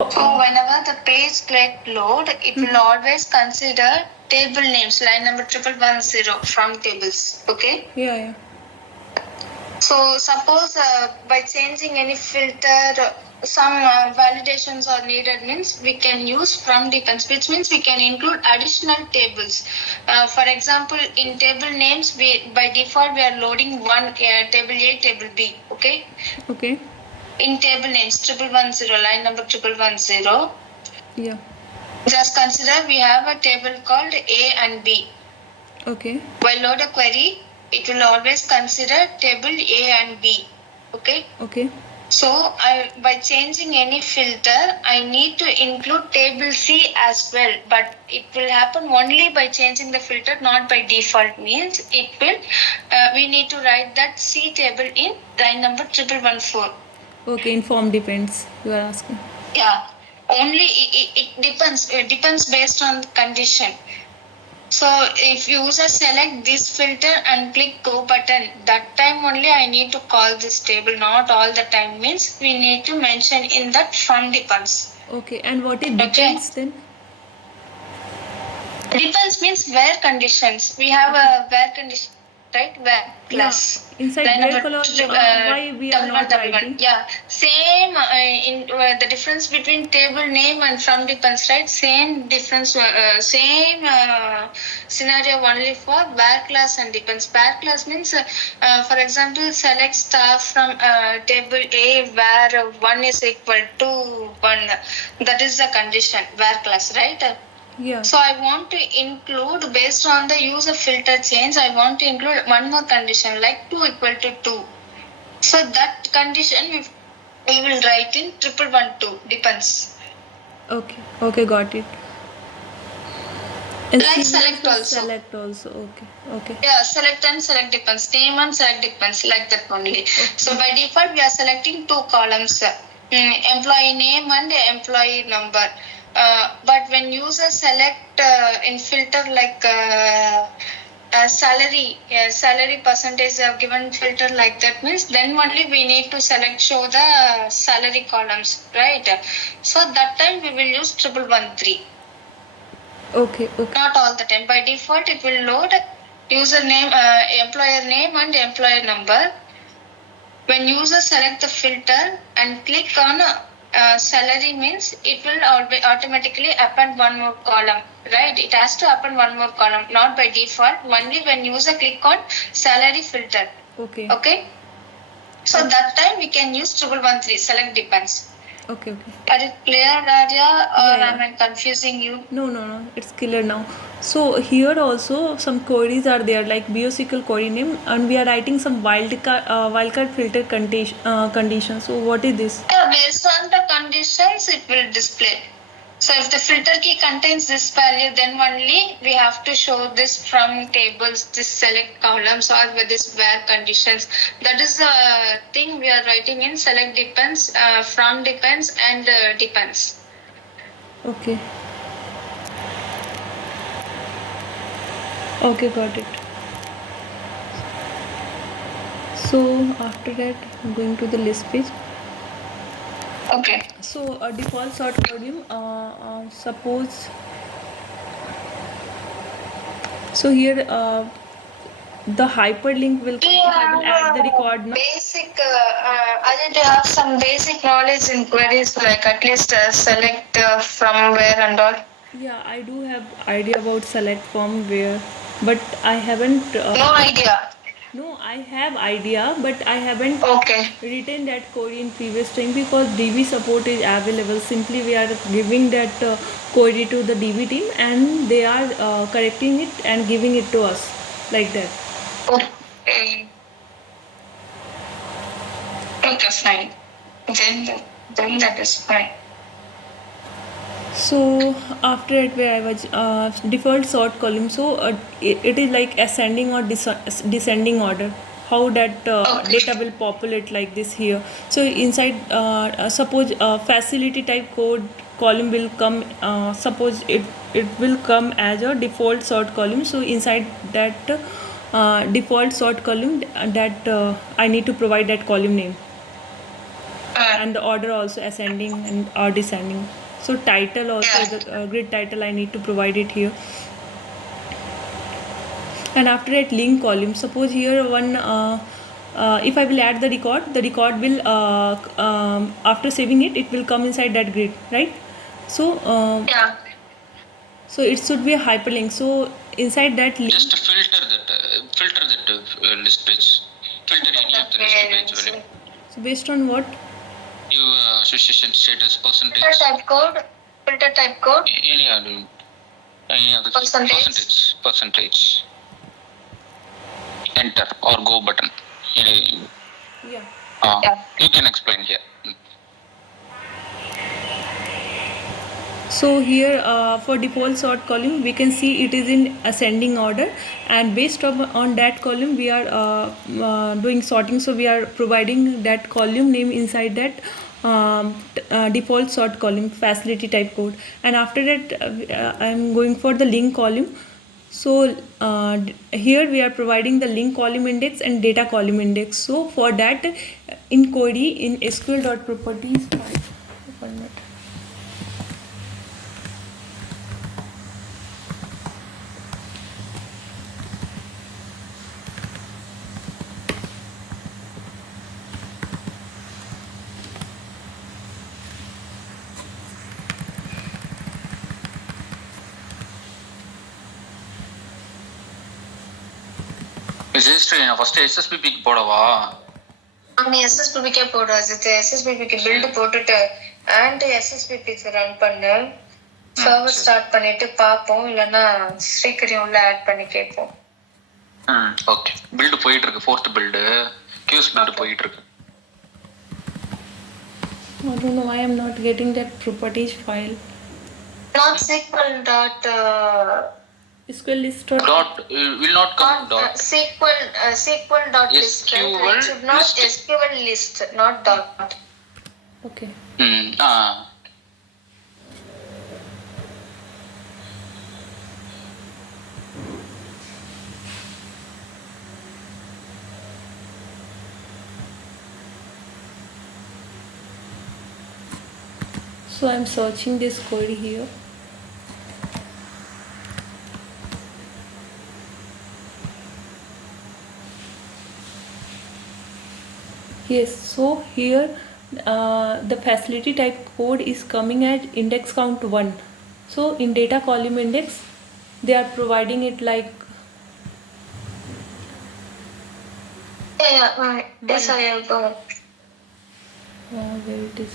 So whenever the page get load, it will always consider table names, line number 1110 from tables. Okay. Yeah. So suppose by changing any filter, some validations are needed means we can use from depends, which means we can include additional tables. For example, in table names, we by default we are loading one table A, table B. Okay. Okay. In table names 1110, line number 1110. Yeah. Just consider we have a table called A and B. Okay. While load a query, it will always consider table A and B. Okay. Okay. So by changing any filter, I need to include table C as well. But it will happen only by changing the filter, not by default. Means it will. We need to write that C table in line number 1114. Okay. In form depends. You are asking. Yeah. Only it depends. It depends based on the condition. So if user select this filter and click go button, that time only I need to call this table, not all the time. Means we need to mention in that from depends. Okay. And what it depends then? Depends means where conditions. We have a where condition, right? Where class. Yeah. Inside Line where number clause, why we are not writing? Yeah, same in the difference between table name and from depends, right? Same difference, same scenario only for where class and depends. Where class means, for example, select star from table A where 1 is equal to 1. That is the condition, where class, right? Yeah. So I want to include, based on the user filter change, I want to include one more condition like 2 equal to 2. So that condition we will write in 1112, depends. Okay. Okay. Got it. And like select also. Select also. Okay. Okay. Yeah, select and select depends. Name and select depends, like that only. Okay. So by default, we are selecting 2 columns, employee name and employee number. But when users select in filter like salary percentage given filter like that means, then only we need to show the salary columns, right? So that time we will use 1113. Okay. Not all the time. By default, it will load username, employer name and employer number. When users select the filter and click on salary means, it will automatically append one more column, right? It has to append one more column, not by default. Only when user click on salary filter. Okay. Okay. So that time we can use 1113, select depends. Okay. Are it clear, Raja, or Yeah. am I confusing you? No. It's clear now. So here also some queries are there like BioSQL query name, and we are writing some wildcard filter condition. So what is this? Yeah, based on the conditions, it will display. So if the filter key contains this value, then only we have to show this from tables, this select columns, or with this where conditions. That is the thing we are writing in select depends, from depends, and depends. Okay. Okay, got it. So after that, I'm going to the list page. Okay. So default sort volume, suppose. So here the hyperlink will add the record now. Basic, I need to have some basic knowledge in queries, like at least select from where and all. Yeah, I do have idea about select from where, but I haven't. No idea. No, I have idea, but I haven't written that query in previous time because DB support is available. Simply we are giving that query to the DB team and they are correcting it and giving it to us like that. Okay. Okay, fine. Then that is fine. So after it where I was default sort column, so it is like ascending or descending order. How that data will populate like this here. So inside suppose facility type code column will come, suppose it will come as a default sort column. So inside that default sort column, that I need to provide that column name. and the order also ascending and or descending. So title also, the grid title I need to provide it here. And after that, link column, suppose here one if I will add the record will after saving it will come inside that grid, right? So so it should be a hyperlink. So inside that link, just filter that list page, filter any of the list page value. So based on what? Your association status percentage. Filter type code. Any of the percentage. Enter or go button. Yeah. You can explain here. So here for default sort column, we can see it is in ascending order, and based on that column we are doing sorting. So we are providing that column name inside that default sort column facility type code, and after that I am going for the link column. So here we are providing the link column index and data column index. So for that, in query in SQL.properties, one minute. Jayshree, first SSBP போடவா? நீ SSBP போடு. அது SSBP build போட்டுட்டு and SSBP run பண்ணு. Server start பண்ணிட்டு பாப்போம், இல்லனா ஸ்ரீகரி உள்ள ஆட் பண்ணி கேட்போம். ஓகே, build போயிட்டு இருக்கு. fourth build queues build போயிட்டு இருக்கு. I don't know why I'm not getting that properties file. Not SQL dot SQL list dot will not come dot SQL dot list. It should not SQL list, not dot. Okay. So I'm searching this query here. Yes, so here the facility type code is coming at index count 1. So in data column index, they are providing it like Yes, I have where it is.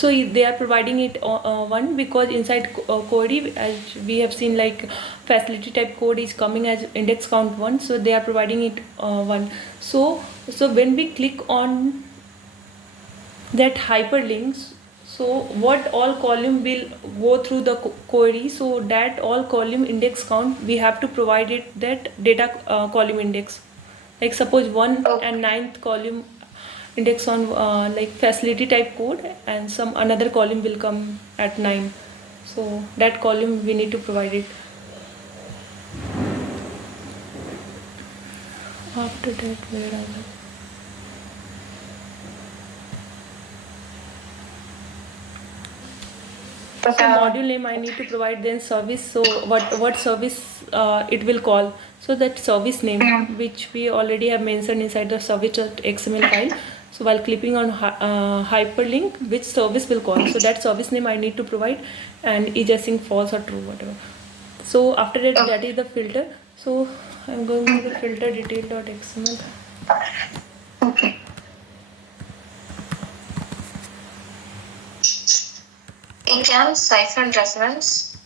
So they are providing it 1 because inside query, as we have seen, like facility type code is coming as index count 1. So they are providing it 1. So when we click on that hyperlinks, so what all column will go through the query, so that all column index count we have to provide it that data column index. Like suppose 1 and 9th column index on like facility type code, and some another column will come at 9. So that column we need to provide it. After that, where are we? So module name I need to provide, then service. So what service it will call. So that service name which we already have mentioned inside the service.xml file. So while clicking on hyperlink, which service will call. So that service name I need to provide, and is async false or true, whatever. So after that, that is the filter. So I'm going to the filter detail.xml. Okay. Exam siphon resonance.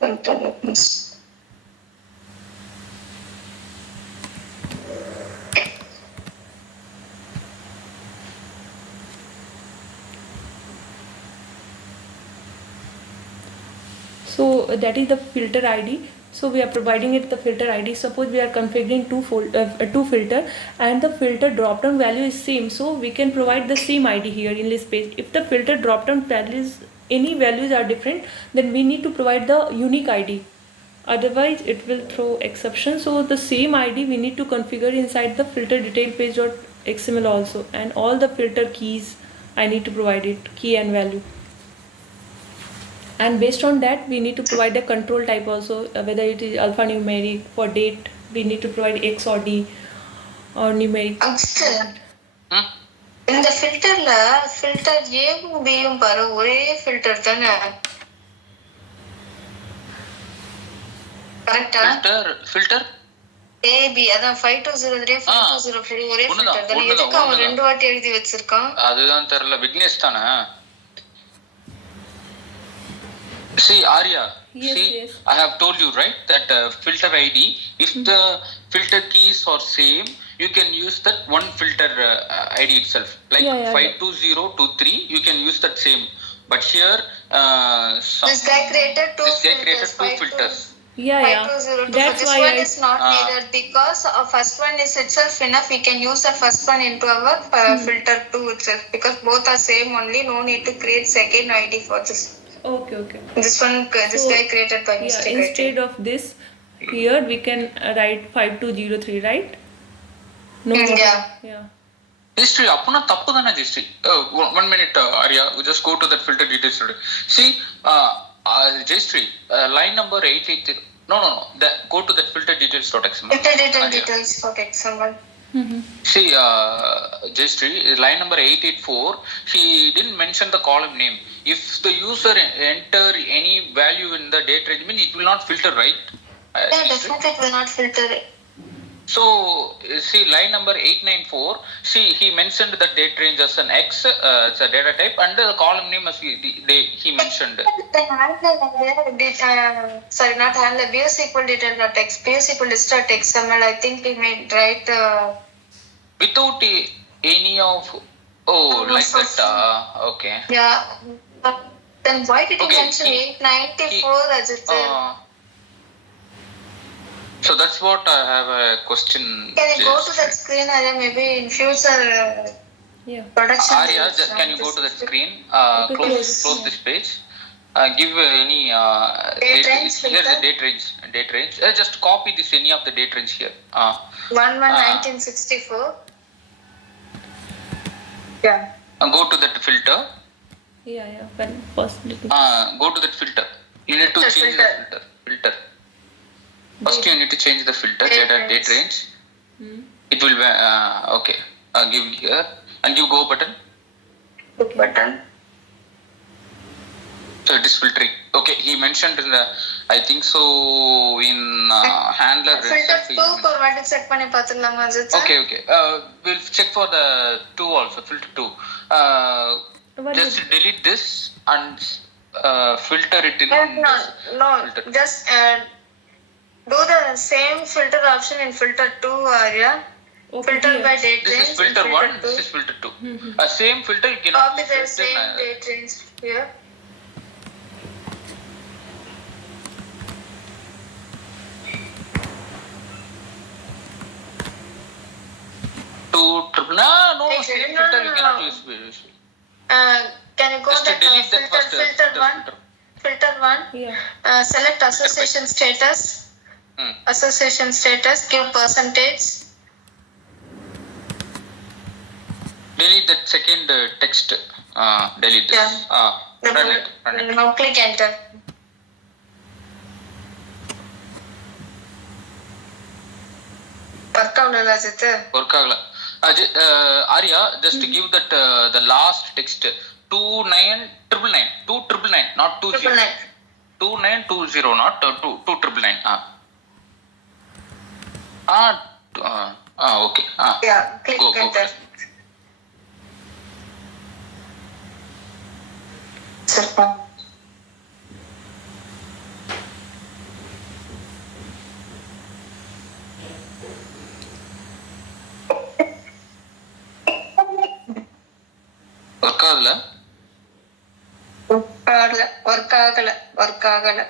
Filter resonance. So that is the filter ID. So we are providing it the filter ID. Suppose we are configuring two filter, and the filter drop down value is same, so we can provide the same ID here in this page. If the filter drop down values, any values are different, then we need to provide the unique ID Otherwise it will throw exception. So the same id we need to configure inside the filter detail page.xml also, and all the filter keys I need to provide it, key and value, and based on that we need to provide a control type also, whether it is alphanumeric. For date we need to provide x or d or numeric. இந்த ஃபில்டர்ல filter ஏவும் பியும் பாரு ஒரே filter தானே, கரெக்ட்டா? Filter AB அதான் 5203 5204 ஒரே filter தானே. எதுக்கு அவன் ரெண்டு வாட்டி எழுதி வச்சிருக்கான்? அதுதான் தெரியல. விக்னேஷ் தானே? See Arya, Yes, see yes. I have told you right that filter ID, if the filter keys are same, you can use that one filter ID itself. Like 52023, you can use that same. But here, this guy created two filters. Yeah. 5202. That's This why one is not needed because first one is itself enough. We can use the first one into our filter 2 itself because both are same only. No need to create second ID for this. Okay. This one, this guy created by mistake. Instead of this, here we can write 5203, right? No. Yeah. Jayshree, apna tappu dana Jayshree. 1 minute, Arya. We just go to that filter details. See, Jayshree, line number 880. No. Go to that filter details.xml. Filter details.xml. See, Jayshree, line number 884, he didn't mention the column name. If the user enter any value in the date range, means it will not filter, right? Definitely it will not filter. So, see, line number 894, see, he mentioned the date range as an X, it's a data type, and the column name as he mentioned. Sorry, not handler, BSQL detail.x, BSQL list.xml, I think we may write... without any of... like that, okay. Yeah, but then why did he mention 894 as it said? So that's what I have a question. Can you go to that screen, Arya? Maybe in future production. Arya, can you go to that screen? Close this page. Give any date range. Here's the date range. Just copy this any of the date range here. 1/1964. Yeah. Go to that filter. Yeah. Go to that filter. You need to change the filter. First, you need to change the filter. Date range. It will be okay. Give here and give go button. Button. So it is filtering. Okay, he mentioned in the, I think so in handler. Filter 2 for what is check panni paathukalama Ajit? Okay. We'll check for the 2 also. Filter 2. Just delete this and filter it in. No. Filter. Just do the same filter option in filter 2 area. Filter by date range. This is filter 1. This is filter 2. Same filter you cannot. Copy the same date range here. No. Same filter you cannot use. Can you go just to delete that first filter 1? Filter 1. Yeah. Select association status. Association status. Give percentage. Delete that second text. Delete this. Run it. Now click enter. Work agala Ajit. Work agala. Arya, just to give that the last text 29999, not 20. 2920, not 2999. Okay. Yeah, click enter. Super. Work agala.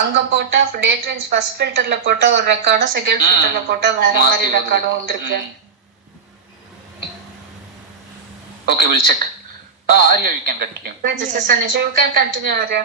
அங்க போட்டா date range first ஃபில்டர்ல போட்டா ஒரு ரெக்கார்டும் second ஃபில்டர்ல போட்டா வேற மாதிரி ரெக்கார்டும் வந்திருக்கு. Okay, we'll check. Arya, you can continue. This is an issue. You can continue, Arya.